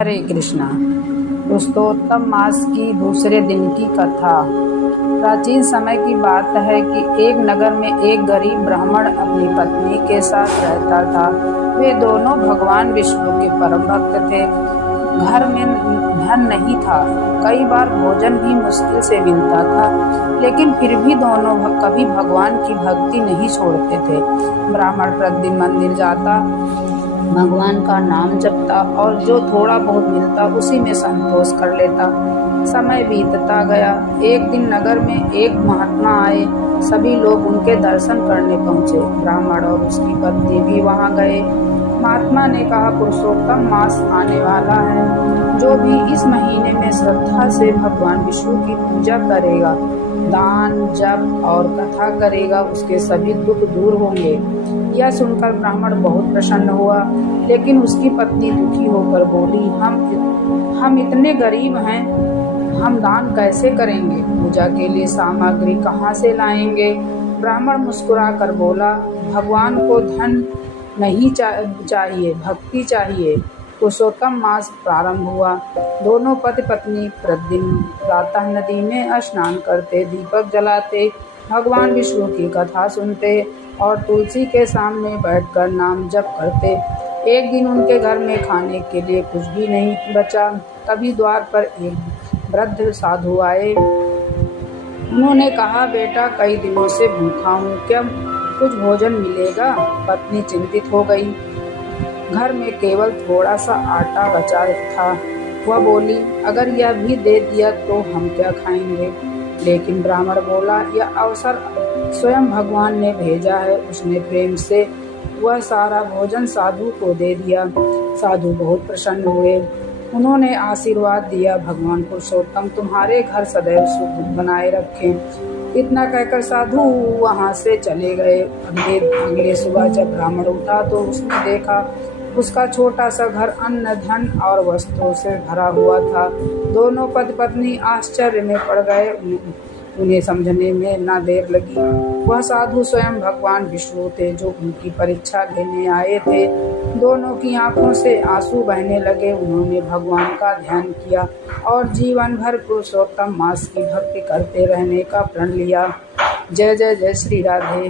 हरे कृष्णा। पुरुषोत्तम मास की दूसरे दिन की कथा। प्राचीन समय की बात है कि एक नगर में एक गरीब ब्राह्मण अपनी पत्नी के साथ रहता था। वे दोनों भगवान विष्णु के परम भक्त थे। घर में धन नहीं था, कई बार भोजन भी मुश्किल से मिलता था, लेकिन फिर भी दोनों कभी भगवान की भक्ति नहीं छोड़ते थे। ब्राह्मण प्रतिदिन मंदिर जाता, भगवान का नाम जपता और जो थोड़ा बहुत मिलता उसी में संतोष कर लेता। समय बीतता गया। एक दिन नगर में एक महात्मा आए। सभी लोग उनके दर्शन करने पहुंचे। ब्राह्मण और उसकी पत्नी भी वहां गए। महात्मा ने कहा, पुरुषोत्तम मास आने वाला है। जो भी इस महीने में श्रद्धा से भगवान विष्णु की पूजा करेगा, दान जप और कथा करेगा, उसके सभी दुख दूर होंगे। यह सुनकर ब्राह्मण बहुत प्रसन्न हुआ, लेकिन उसकी पत्नी दुखी होकर बोली, हम इतने गरीब हैं, हम दान कैसे करेंगे? पूजा के लिए सामग्री कहाँ से लाएंगे? ब्राह्मण मुस्कुरा कर बोला, भगवान को धन नहीं चाहिए, भक्ति चाहिए। पुरुषोत्तम मास प्रारंभ हुआ। दोनों पति पत्नी प्रतिदिन प्रातः नदी में स्नान करते, दीपक जलाते, भगवान विष्णु की कथा सुनते और तुलसी के सामने बैठकर नाम जप करते। एक दिन उनके घर में खाने के लिए कुछ भी नहीं बचा। तभी द्वार पर एक वृद्ध साधु आए। उन्होंने कहा, बेटा, कई दिनों से भूखा हूँ, क्या कुछ भोजन मिलेगा? पत्नी चिंतित हो गई। घर में केवल थोड़ा सा आटा बचा था। वह बोली, अगर यह भी दे दिया तो हम क्या खाएंगे? लेकिन ब्राह्मण बोला, यह अवसर स्वयं भगवान ने भेजा है। उसने प्रेम से वह सारा भोजन साधु को दे दिया। साधु बहुत प्रसन्न हुए। उन्होंने आशीर्वाद दिया, भगवान पुरुषोत्तम तुम्हारे घर सदैव सुख बनाए रखें। इतना कहकर साधु वहां से चले गए। अगले सुबह जब ब्राह्मण उठा तो उसने देखा उसका छोटा सा घर अन्न धन और वस्त्रों से भरा हुआ था। दोनों पति पत्नी आश्चर्य में पड़ गए। उन्हें समझने में न देर लगी। वह साधु स्वयं भगवान विष्णु थे, जो उनकी परीक्षा लेने आए थे। दोनों की आंखों से आंसू बहने लगे। उन्होंने भगवान का ध्यान किया और जीवन भर पुरुषोत्तम मास की भक्ति करते रहने का प्रण लिया। जय जय जय श्री राधे।